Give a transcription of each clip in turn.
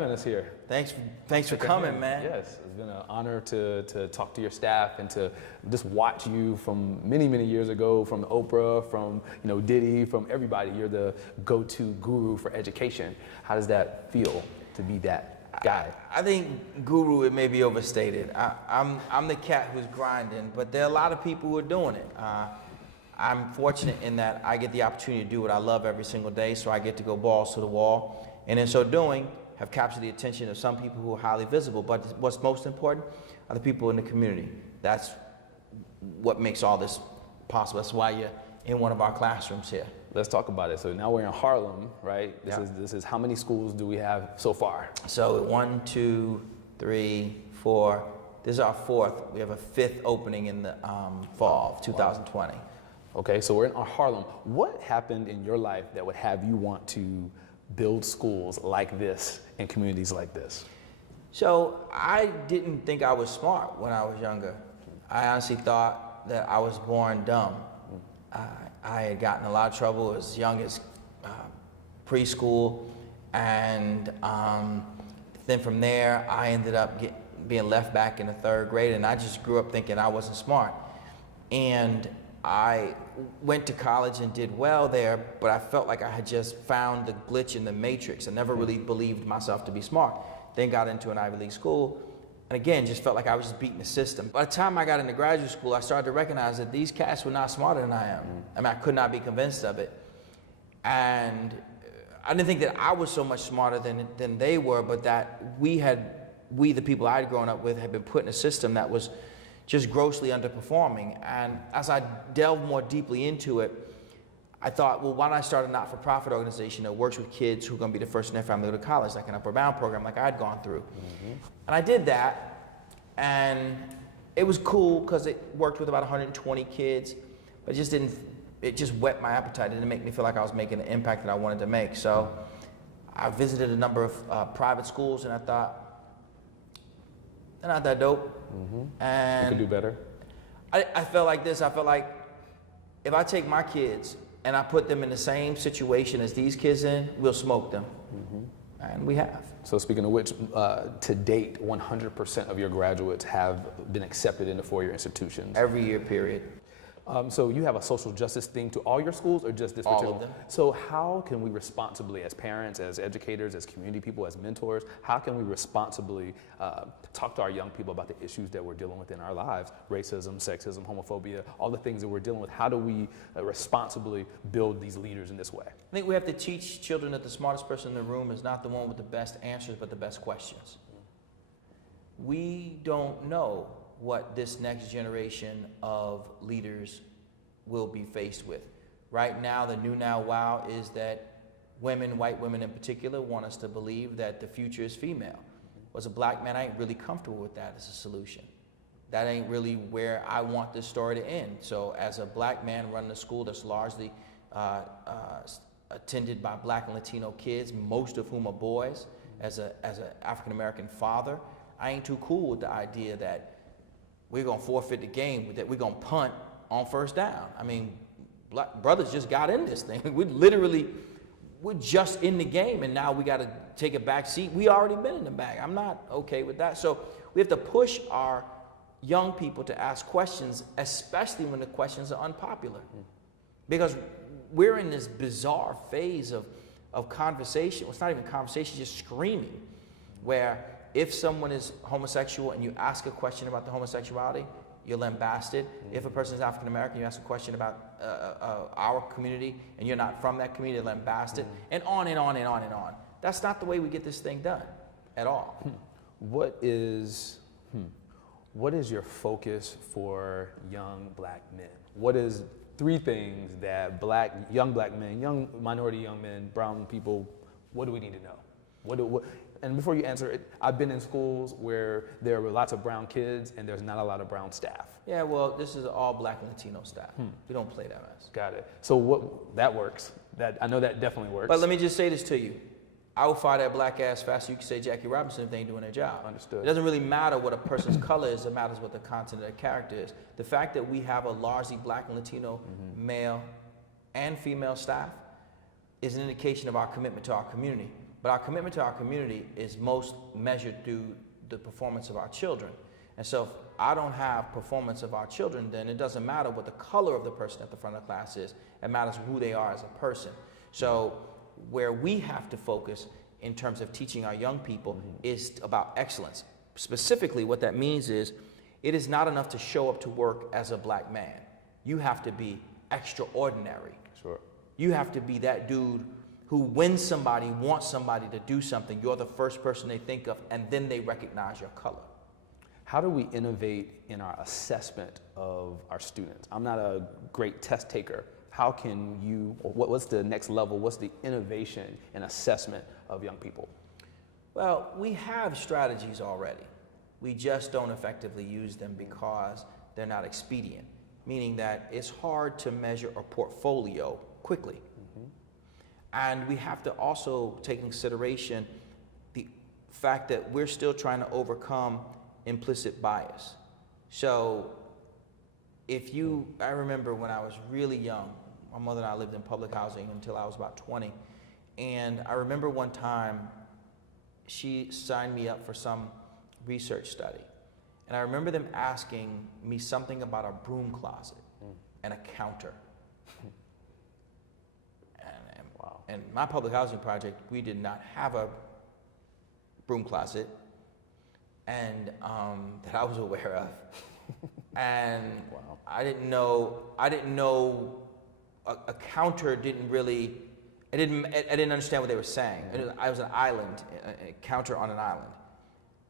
having us here. Thanks for coming, man. Yes, it's been an honor to talk to your staff and to just watch you from many, many years ago, from Oprah, from Diddy, from everybody. You're the go-to guru for education. How does that feel to be that guy? I think guru, it may be overstated. I'm the cat who's grinding, but there are a lot of people who are doing it. I'm fortunate in that I get the opportunity to do what I love every single day, so I get to go balls to the wall, and in so doing, have captured the attention of some people who are highly visible. But what's most important are the people in the community. That's what makes all this possible. That's why you're in one of our classrooms here. Let's talk about it. So now we're in Harlem, right? This is how many schools do we have so far? So 1, 2, 3, 4. This is our fourth. We have a fifth opening in the fall of 2020. Wow. Okay, so we're in Harlem. What happened in your life that would have you want to build schools like this in communities like this? So I didn't think I was smart when I was younger. I honestly thought that I was born dumb. I had gotten in a lot of trouble as young as preschool, and then from there I ended up being left back in the 3rd grade, and I just grew up thinking I wasn't smart. And I went to college and did well there, but I felt like I had just found the glitch in the matrix. I never really believed myself to be smart. Then got into an Ivy League school, and again, just felt like I was just beating the system. By the time I got into graduate school, I started to recognize that these cats were not smarter than I am. I mean, I could not be convinced of it. And I didn't think that I was so much smarter than they were, but that we, the people I had grown up with, had been put in a system that was just grossly underperforming. And as I delved more deeply into it, I thought, well, why don't I start a not-for-profit organization that works with kids who are going to be the first in their family to go to college, like an Upper Bound program like I'd gone through. And I did that, and it was cool because it worked with about 120 kids, but it just whet my appetite. It didn't make me feel like I was making the impact that I wanted to make. So I visited a number of private schools, and I thought, they're not that dope. And you could do better. I felt like this. I felt like if I take my kids and I put them in the same situation as these kids in, we'll smoke them. And we have. So speaking of which, to date, 100% of your graduates have been accepted into four-year institutions. Every year, period. So you have a social justice thing to all your schools, or just this particular? All of them. So how can we responsibly, as parents, as educators, as community people, as mentors, how can we responsibly talk to our young people about the issues that we're dealing with in our lives? Racism, sexism, homophobia, all the things that we're dealing with. How do we responsibly build these leaders in this way? I think we have to teach children that the smartest person in the room is not the one with the best answers, but the best questions. We don't know what this next generation of leaders will be faced with. Right now, the new now wow is that women, white women in particular, want us to believe that the future is female. As a black man, I ain't really comfortable with that as a solution. That ain't really where I want this story to end. So as a black man running a school that's largely attended by black and Latino kids, most of whom are boys, as an African-American father, I ain't too cool with the idea that we're gonna forfeit the game, that we're gonna punt on first down. I mean, black brothers just got in this thing. We're just in the game, and now we gotta take a back seat. We already been in the bag. I'm not okay with that. So we have to push our young people to ask questions, especially when the questions are unpopular. Because we're in this bizarre phase of conversation. Well, it's not even conversation, just screaming, where if someone is homosexual and you ask a question about the homosexuality, you're lambasted. If a person is African American, you ask a question about our community and you're not from that community, you're lambasted, and on and on and on and on. That's not the way we get this thing done at all. What is your focus for young black men? What is 3 things that young black men, young minority young men, brown people, what do we need to know? And before you answer it, I've been in schools where there were lots of brown kids and there's not a lot of brown staff. Yeah, well, this is all black and Latino staff. We don't play that mess. Got it. So that works. I know that definitely works. But let me just say this to you. I will fire that black ass faster you can say Jackie Robinson if they ain't doing their job. Understood. It doesn't really matter what a person's color is, it matters what the content of their character is. The fact that we have a largely black and Latino male and female staff is an indication of our commitment to our community. But our commitment to our community is most measured through the performance of our children. And so if I don't have performance of our children, then it doesn't matter what the color of the person at the front of the class is. It matters who they are as a person. So where we have to focus in terms of teaching our young people is about excellence. Specifically, what that means is it is not enough to show up to work as a black man. You have to be extraordinary. Sure. You have to be that dude who, when somebody wants somebody to do something, you're the first person they think of, and then they recognize your color. How do we innovate in our assessment of our students? I'm not a great test taker. How can you, or what's the next level? What's the innovation and assessment of young people? Well, we have strategies already. We just don't effectively use them because they're not expedient, meaning that it's hard to measure a portfolio quickly. And we have to also take in consideration the fact that we're still trying to overcome implicit bias. So I remember when I was really young, my mother and I lived in public housing until I was about 20. And I remember one time she signed me up for some research study. And I remember them asking me something about a broom closet and a counter. And my public housing project, we did not have a broom closet, and that I was aware of. And I didn't know a counter didn't really, I didn't understand what they were saying. I was an island, a counter on an island.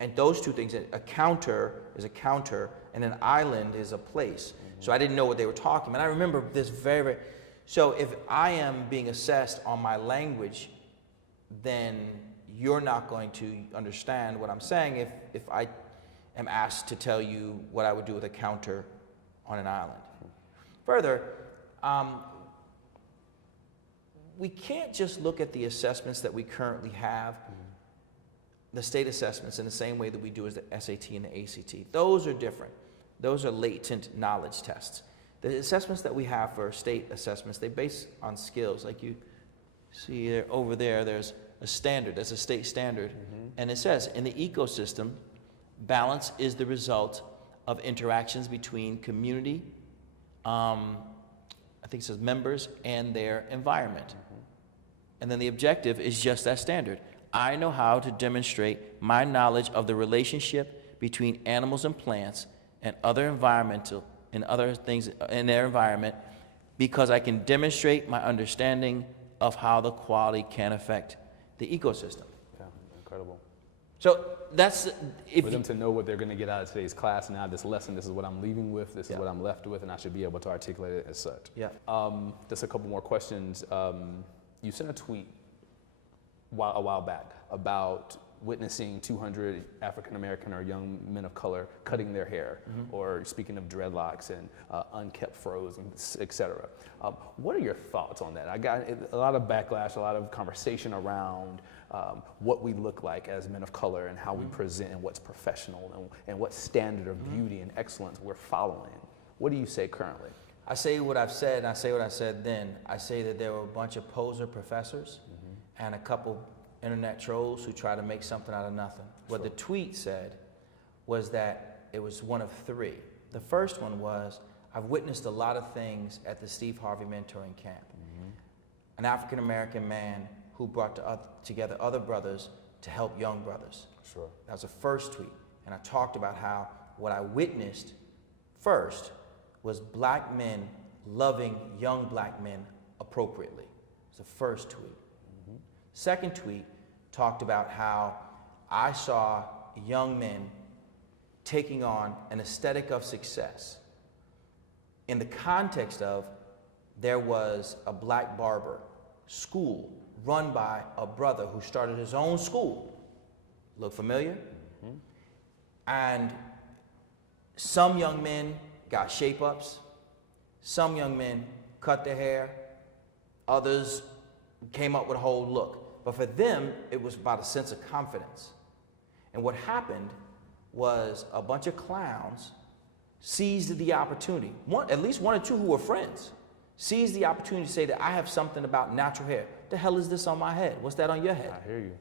And those two things, a counter is a counter and an island is a place. So I didn't know what they were talking about. And I remember this very, so if I am being assessed on my language, then you're not going to understand what I'm saying if I am asked to tell you what I would do with a counter on an island. Further, we can't just look at the assessments that we currently have, the state assessments, in the same way that we do as the SAT and the ACT. Those are different. Those are latent knowledge tests. The assessments that we have for state assessments, they base on skills. Like you see there, over there, there's a standard, there's a state standard. And it says, in the ecosystem, balance is the result of interactions between community, I think it says members, and their environment. And then the objective is just that standard. I know how to demonstrate my knowledge of the relationship between animals and plants and other environmental and other things in their environment because I can demonstrate my understanding of how the quality can affect the ecosystem. Yeah, incredible. So that's for them to know what they're going to get out of today's class. Now, this lesson, this is what I'm leaving with, this is what I'm left with, and I should be able to articulate it as such. Yeah. Just a couple more questions. You sent a tweet a while back about witnessing 200 African American or young men of color cutting their hair, or speaking of dreadlocks and unkept froze, and et cetera. What are your thoughts on that? I got a lot of backlash, a lot of conversation around what we look like as men of color and how we present and what's professional and what standard of beauty and excellence we're following. What do you say currently? I say what I've said, and I say what I said then. I say that there were a bunch of poser professors and a couple internet trolls who try to make something out of nothing. What the tweet said was that it was one of three. The first one was, I've witnessed a lot of things at the Steve Harvey mentoring camp. An African American man who brought together other brothers to help young brothers. Sure. That was the first tweet. And I talked about how what I witnessed first was black men loving young black men appropriately. It was the first tweet. Second tweet talked about how I saw young men taking on an aesthetic of success in the context of there was a black barber school run by a brother who started his own school. Look familiar? And some young men got shape-ups, some young men cut their hair, others came up with a whole look. But for them, it was about a sense of confidence. And what happened was a bunch of clowns seized the opportunity. At least one or two who were friends, Seize the opportunity to say that I have something about natural hair. The hell is this on my head? What's that on your head? I hear you.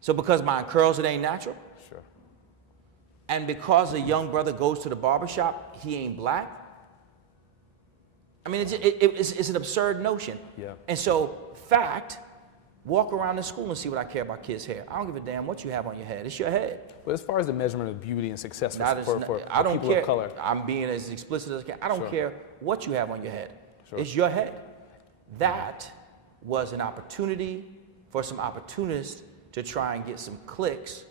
So because mine curls, it ain't natural? Sure. And because a young brother goes to the barbershop, he ain't black? I mean, it's an absurd notion. Yeah. And so, fact, walk around the school and see what I care about kids' hair. I don't give a damn what you have on your head. It's your head. But as far as the measurement of beauty and success I don't people care. of color. I'm being as explicit as I can. I don't Sure. care what you have on your head. Sure. It's your head. That was an opportunity for some opportunists to try and get some clicks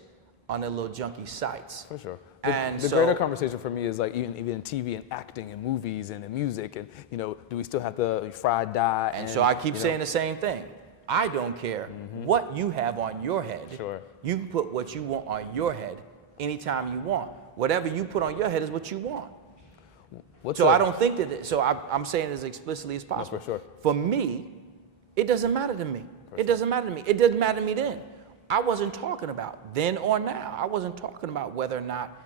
on their little junky sites. For sure. And the so, greater conversation for me is like even in TV and acting and movies and in music and do we still have the fried dye? And so I keep saying the same thing. I don't care what you have on your head. Sure. You can put what you want on your head anytime you want. Whatever you put on your head is what you want. I don't think that. I'm saying as explicitly as possible. That's for sure. For me, it doesn't matter to me. It doesn't matter to me. It doesn't matter to me then. I wasn't talking about then or now. I wasn't talking about whether or not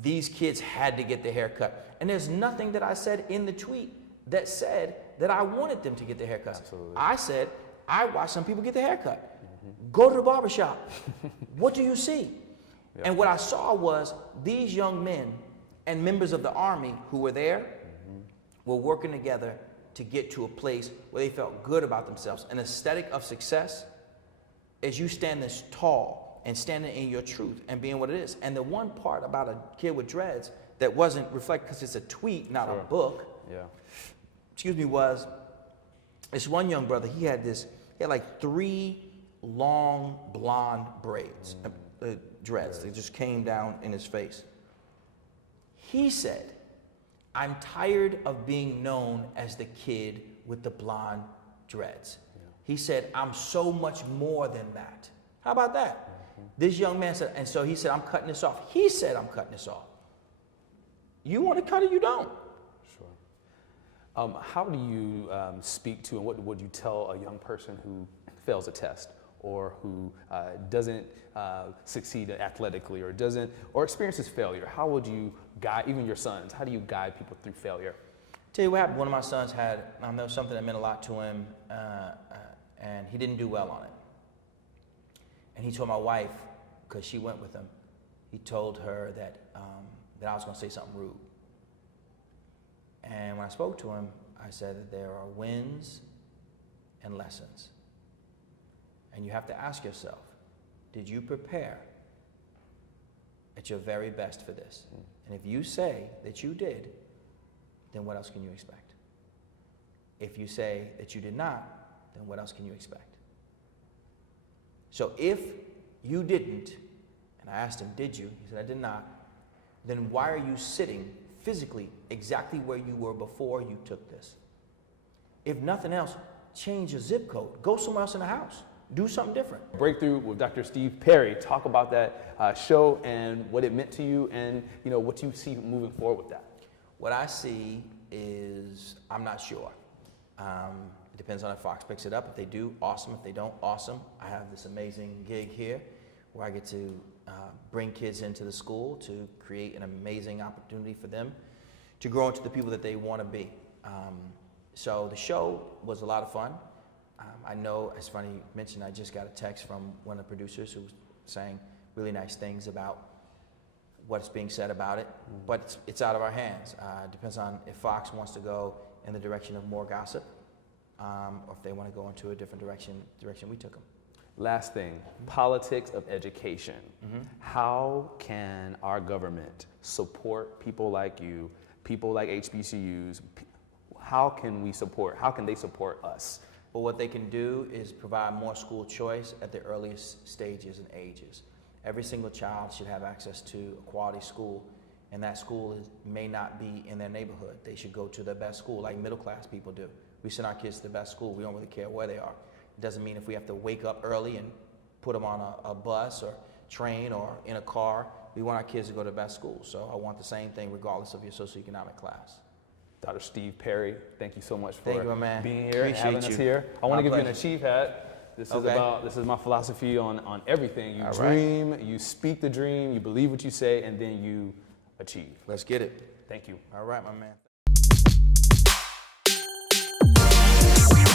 these kids had to get their hair cut. And there's nothing that I said in the tweet that said that I wanted them to get their hair cut. Absolutely. I said, I watched some people get their hair cut. Go to the barbershop. What do you see? Yeah. And what I saw was these young men and members of the Army who were there were working together to get to a place where they felt good about themselves. An aesthetic of success is you stand this tall and standing in your truth and being what it is. And the one part about a kid with dreads that wasn't reflected because it's a tweet, not a book, was this one young brother, he had like 3 long blonde braids, dreads. They just came down in his face. He said, I'm tired of being known as the kid with the blonde dreads. Yeah. He said, I'm so much more than that. How about that? This young man said, and so he said, I'm cutting this off. He said, I'm cutting this off. You want to cut it, you don't. Sure. How do you speak to, and what would you tell a young person who fails a test or who doesn't succeed athletically or experiences failure? How would you guide, even your sons, how do you guide people through failure? Tell you what happened. One of my sons had, I know something that meant a lot to him, and he didn't do well on it. And he told my wife, because she went with him, he told her that I was going to say something rude. And when I spoke to him, I said that there are wins and lessons. And you have to ask yourself, did you prepare at your very best for this? And if you say that you did, then what else can you expect? If you say that you did not, then what else can you expect? So if you didn't, and I asked him, did you? He said, I did not. Then why are you sitting physically exactly where you were before you took this? If nothing else, change your zip code. Go somewhere else in the house. Do something different. Breakthrough with Dr. Steve Perry. Talk about that show and what it meant to you and what you see moving forward with that. What I see is, I'm not sure. It depends on if Fox picks it up. If they do, awesome. If they don't, awesome. I have this amazing gig here where I get to bring kids into the school to create an amazing opportunity for them to grow into the people that they want to be. So the show was a lot of fun. I know, it's funny you mentioned, I just got a text from one of the producers who was saying really nice things about what's being said about it, but it's out of our hands. It depends on if Fox wants to go in the direction of more gossip, or if they want to go into a different direction we took them. Last thing, politics of education. How can our government support people like you, people like HBCUs? How can they support us? Well, what they can do is provide more school choice at the earliest stages and ages. Every single child should have access to a quality school, and that school may not be in their neighborhood. They should go to the best school, like middle class people do. We send our kids to the best school. We don't really care where they are. It doesn't mean if we have to wake up early and put them on a bus or train or in a car. We want our kids to go to the best school. So I want the same thing regardless of your socioeconomic class. Dr. Steve Perry, thank you so much for being here and having us here. I want to give you an Achieve hat. This is my philosophy on everything. You dream, you speak the dream, you believe what you say, and then you achieve. Let's get it. Thank you. All right, my man. We'll